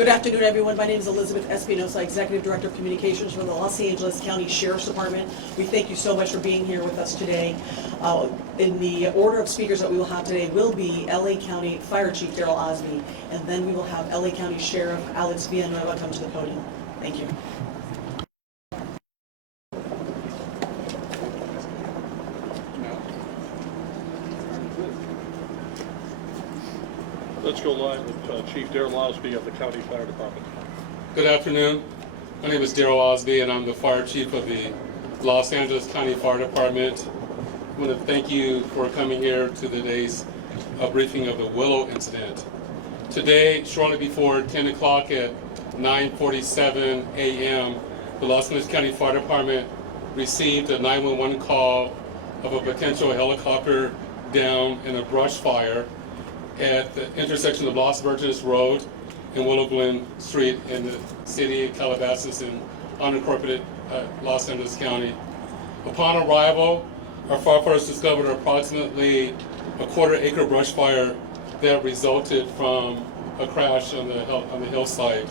Good afternoon, everyone. My name is Elizabeth Espinosa, Executive Director of Communications for the Los Angeles County Sheriff's Department. We thank you so much for being here with us today. In the order of speakers that we will have today will be LA County Fire Chief Daryl Osby, and then we will have LA County Sheriff Alex Villanueva come to the podium. Thank you. Let's go live with Chief Daryl Osby of the County Fire Department. Good afternoon. My name is Daryl Osby, and I'm the Fire Chief of the Los Angeles County Fire Department. I want to thank you for coming here to today's briefing of the Willow incident. Today, shortly before 10 o'clock at 9:47 a.m., the Los Angeles County Fire Department received a 911 call of a potential helicopter down in a brush fire at the intersection of Los Virgenes Road and Willow Glen Street in the city of Calabasas in unincorporated Los Angeles County. Upon arrival, our firefighters discovered approximately a quarter-acre brush fire that resulted from a crash on the hillside.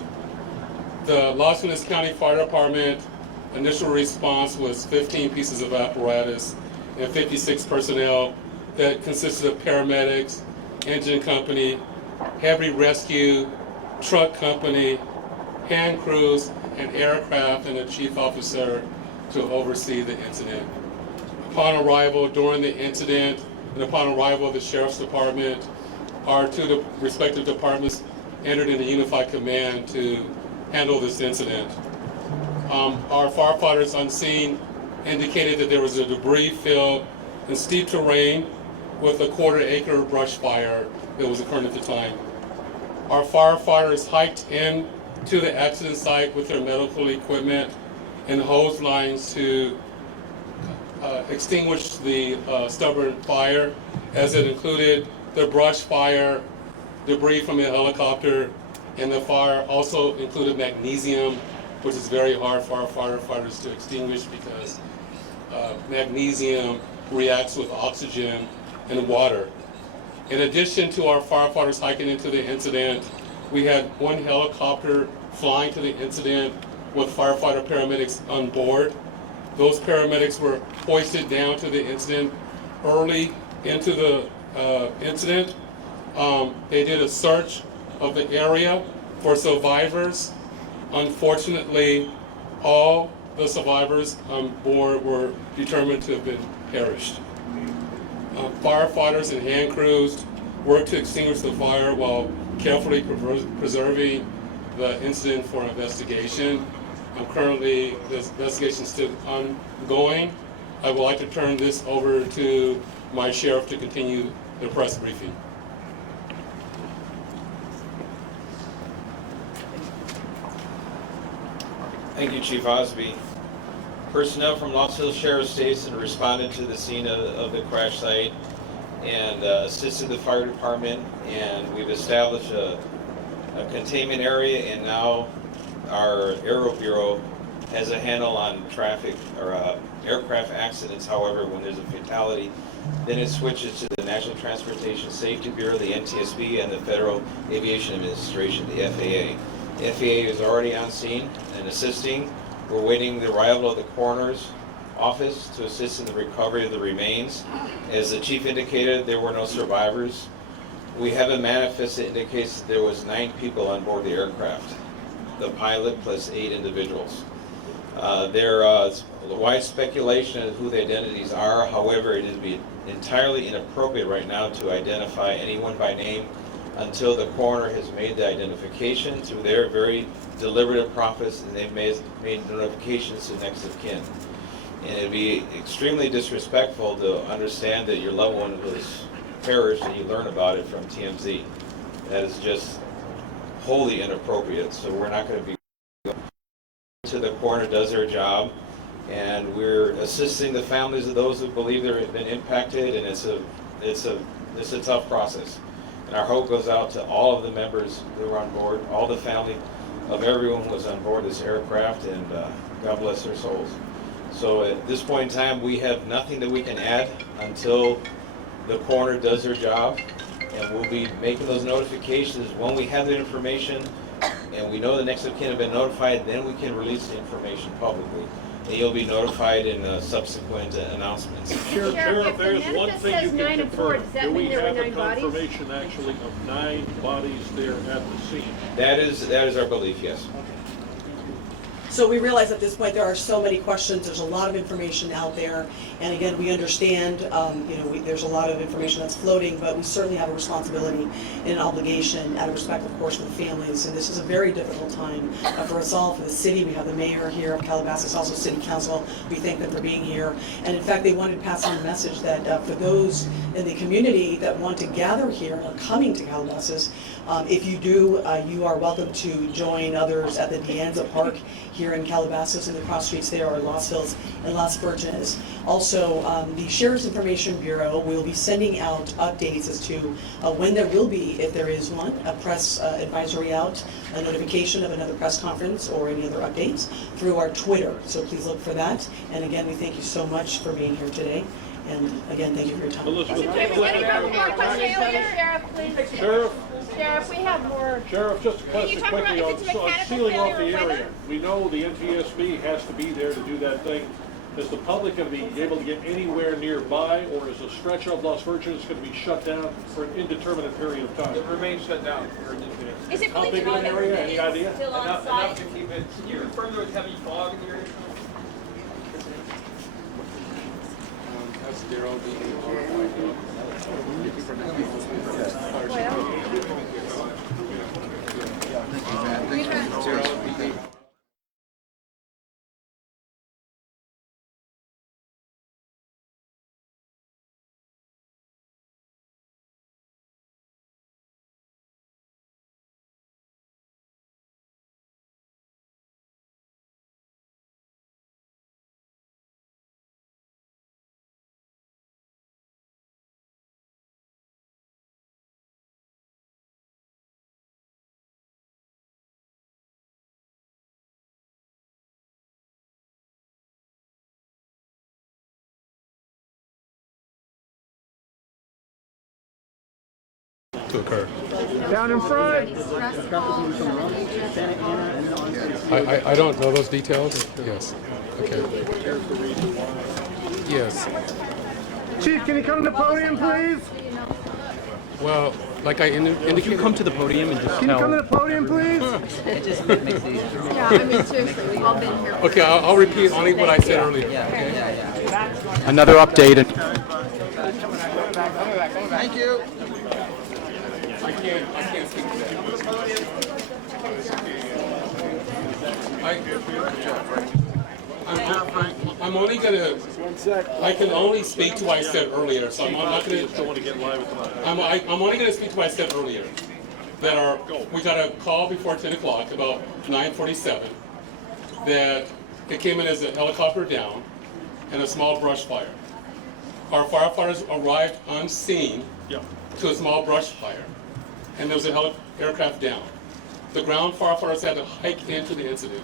The Los Angeles County Fire Department initial response was 15 pieces of apparatus and 56 personnel that consisted of paramedics, engine company, heavy rescue, truck company, hand crews, and aircraft, and a chief officer to oversee the incident. Upon arrival during the incident, and upon arrival of the Sheriff's Department, our two respective departments entered into unified command to handle this incident. Our firefighters on scene indicated that there was a debris field and steep terrain with a quarter-acre brush fire that was occurring at the time. Our firefighters hiked in to the accident site with their medical equipment and hose lines to extinguish the stubborn fire, as it included the brush fire, debris from a helicopter, and the fire also included magnesium, which is very hard for our firefighters to extinguish because magnesium reacts with oxygen and water. In addition to our firefighters hiking into the incident, we had one helicopter flying to the incident with firefighter paramedics on board. Those paramedics were hoisted down to the incident early into the incident. They did a search of the area for survivors. Unfortunately, all the survivors on board were determined to have been perished. Firefighters and hand crews worked to extinguish the fire while carefully preserving the incident for investigation. Currently, this investigation is still ongoing. I would like to turn this over to my sheriff to continue the press briefing. Thank you, Chief Osby. Personnel from Los Angeles Sheriff's Station responded to the scene of the crash site and assisted the fire department, and we've established a containment area, and now our Aero Bureau has a handle on traffic or aircraft accidents. However, when there's a fatality, then it switches to the National Transportation Safety Bureau, the NTSB, and the Federal Aviation Administration, the FAA. The FAA is already on scene and assisting. We're waiting the arrival of the coroner's office to assist in the recovery of the remains. As the chief indicated, there were no survivors. We have a manifest that indicates that there was 9 people on board the aircraft, the pilot plus 8 individuals. There is wide speculation of who the identities are. However, it would be entirely inappropriate right now to identify anyone by name until the coroner has made the identification through their very deliberative process, and they've made notifications to next of kin. And it'd be extremely disrespectful to understand that your loved one was perished and you learn about it from TMZ. That is just wholly inappropriate. So we're not going to be until the coroner does their job, and we're assisting the families of those who believe they've been impacted, and it's a tough process. And our hope goes out to all of the members who were on board, all the family of everyone who was on board this aircraft, and God bless their souls. So at this point in time, we have nothing that we can add until the coroner does their job, and we'll be making those notifications when we have the information and we know the next of kin have been notified, then we can release the information publicly. And you'll be notified in subsequent announcements. Sheriff, there's one manifest thing you says can 9 and 4, confirm. does that Do we mean there were have the 9 bodies? confirmation actually of 9 bodies there at the scene? That is our belief, yes. So we realize at this point there are so many questions, there's a lot of information out there, and again, we understand, there's a lot of information that's floating, but we certainly have a responsibility and an obligation out of respect, of course, for the families, and this is a very difficult time for us all, for the city. We have the mayor here of Calabasas, also city council. We thank them for being here, and in fact, they wanted to pass on a message that for those in the community that want to gather here and are coming to Calabasas, if you do, you are welcome to join others at the Deanza Park here in Calabasas, and the cross streets there are Los Hills and Las Virgenes. Also, the Sheriff's Information Bureau will be sending out updates as to when there will be, if there is one, a press advisory out, a notification of another press conference or any other updates through our Twitter. So please look for that. And again, we thank you so much for being here today. And again, thank you for your time. Elizabeth, Can we get any more questions here? Sheriff, please. Sheriff, Sheriff, we have more. Sheriff, just a Can question you talk quickly about on if it's a mechanical sealing off the failure or area. weather? We know the NTSB has to be there to do that thing. Is the public going to be able to get anywhere nearby, or is a stretch of Las Virgenes going to be shut down for an indeterminate period of time? It remains shut down. Is it How really big of an area? Any idea? still on Enough site? to keep it, can you confirm there was heavy fog in the area? That's Daryl being to occur. Down in front. I don't know those details. Yes. Okay. Yes. Chief, can you come to the podium, please? Well, like I indicated. You come to the podium and just Can you come to tell. the podium, please? It just makes it easier. Yeah, I mean, seriously, we've all been here. Okay, I'll repeat only what I said earlier. Another update. Thank you. I can't speak to that. I'm only gonna. I can only speak to what I said earlier, so I'm not gonna. Don't want to get live with them. I'm only gonna speak to what I said earlier. We got a call before 10 o'clock, about 9:47, that it came in as a helicopter down and a small brush fire. Our firefighters arrived on scene Yeah. to a small brush fire, and there was an aircraft down. The ground firefighters had to hike into the incident.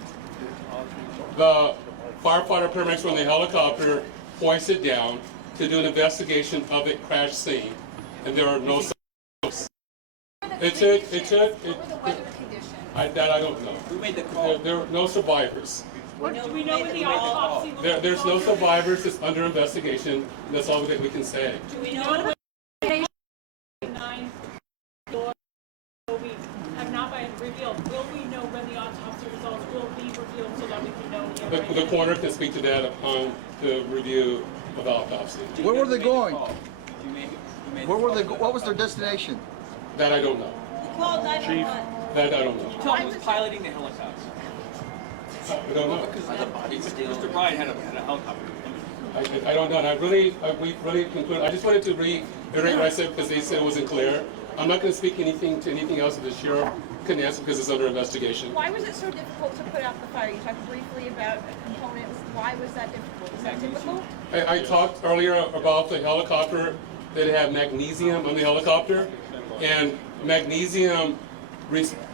The firefighter paramedics were in the helicopter, hoisted down to do an investigation of the crash scene, and there are no. That I don't know. Who made the call? There are no survivors. Do we know when the autopsy was There's no survivors. It's under investigation. That's all that we can say. Do we know when 9 we have not been revealed? Will we know when the autopsy results will be revealed so that we can know the The information? coroner can speak to that upon the review of the autopsy. Where were they going? Where were they? What was their destination? That I don't know. Chief, That I don't know. Tom was piloting the helicopter. I don't know. Mr. Bryant had a helicopter. I don't know. And we really conclude. I just wanted to reiterate what I said because they said it wasn't clear. I'm not going to speak to anything else that the sheriff can answer because it's under investigation. Why was it so difficult to put out the fire? You talked briefly about components. Why was that difficult? Is that difficult? I talked earlier about the helicopter that had magnesium on the helicopter, and magnesium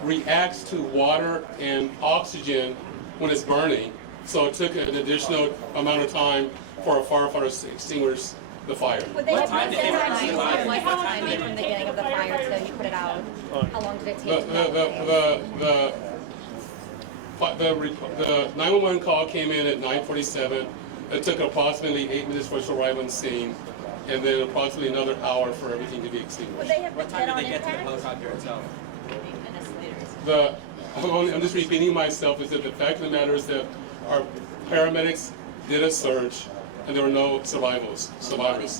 reacts to water and oxygen when it's burning. So it took an additional amount of time for a firefighter to extinguish the fire. Would they have time used did it they as have a to time? do What timing from the beginning of the fire till you put it out? How long did it take? the 911 call came in at 9:47. It took approximately 8 minutes for us to arrive on scene, and then approximately another hour for everything to be Would extinguished. they have What to time get did on they get to the impact? helicopter itself? I'm just repeating myself, is that the fact of the matter is that our paramedics did a search, and there were no survivors.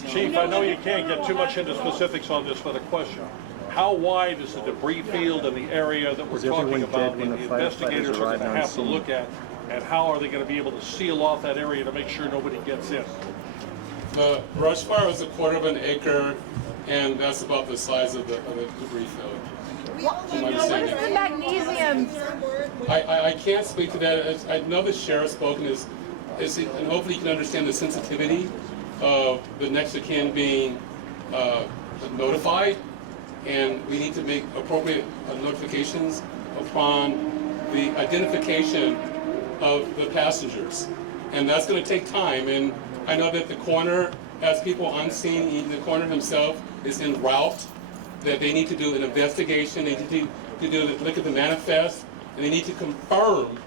Chief, I know you can't get too much into specifics on this, but a question. How wide is the debris field in the area that we're talking about and the investigators are going to have to look at? And how are they going to be able to seal off that area to make sure nobody gets in? The brush fire was 1/4 of an acre, and that's about the size of the debris field. What is the magnesium? I can't speak to that. I know the sheriff's spoken and hopefully you can understand the sensitivity of the next of kin being notified, and we need to make appropriate notifications upon the identification of the passengers. And that's going to take time, and I know that the coroner has people on scene, even the coroner himself is en route, that they need to do an investigation, they need to look at the manifest, and they need to confirm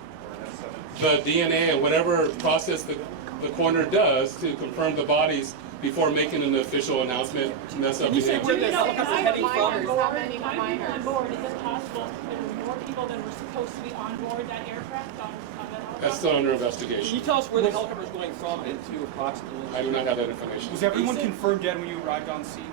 the DNA and whatever process the coroner does to confirm the bodies before making an official announcement. And that's up to him. Where the helicopter's heading from? How many minors on board? Is it possible there were more people than were supposed to be on board that aircraft on that helicopter? That's still under Can you investigation. tell us where the helicopter's going from and to approximately? I do not have that information. Was everyone confirmed dead when you arrived on scene?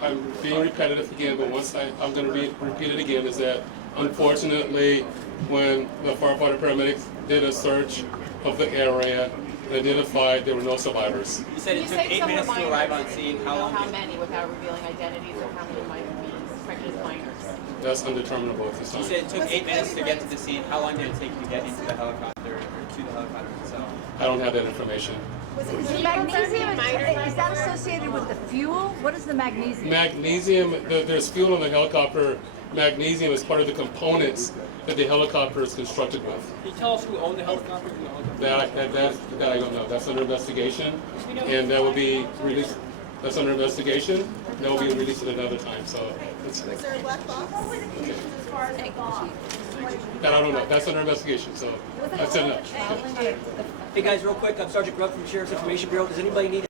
I'm being repetitive again, but once I'm going to repeat it again, is that unfortunately, when the firefighter paramedics did a search of the area, they identified there were no survivors. You said it took 8 minutes to arrive on scene. How long? How many, without revealing identities, or how many might be suspected as minors? That's undeterminable at this You time. said it took 8 minutes to get to the scene. How long did it take you to get into the helicopter or to the helicopter itself? I don't have that information. Is the magnesium, is that associated with the fuel? What is the magnesium? Magnesium, there's fuel on the helicopter. Magnesium is part of the components that the helicopter is constructed with. Can you tell us who owned the helicopter? That I don't know. That's under investigation, and that will be released. That's under investigation. That will be released at another time. So it's, Is there a black box? As far as the bomb. that I don't know. That's under investigation. So that's enough. Hey guys, real quick, I'm Sergeant Grubb from the Sheriff's Information Bureau. Does anybody need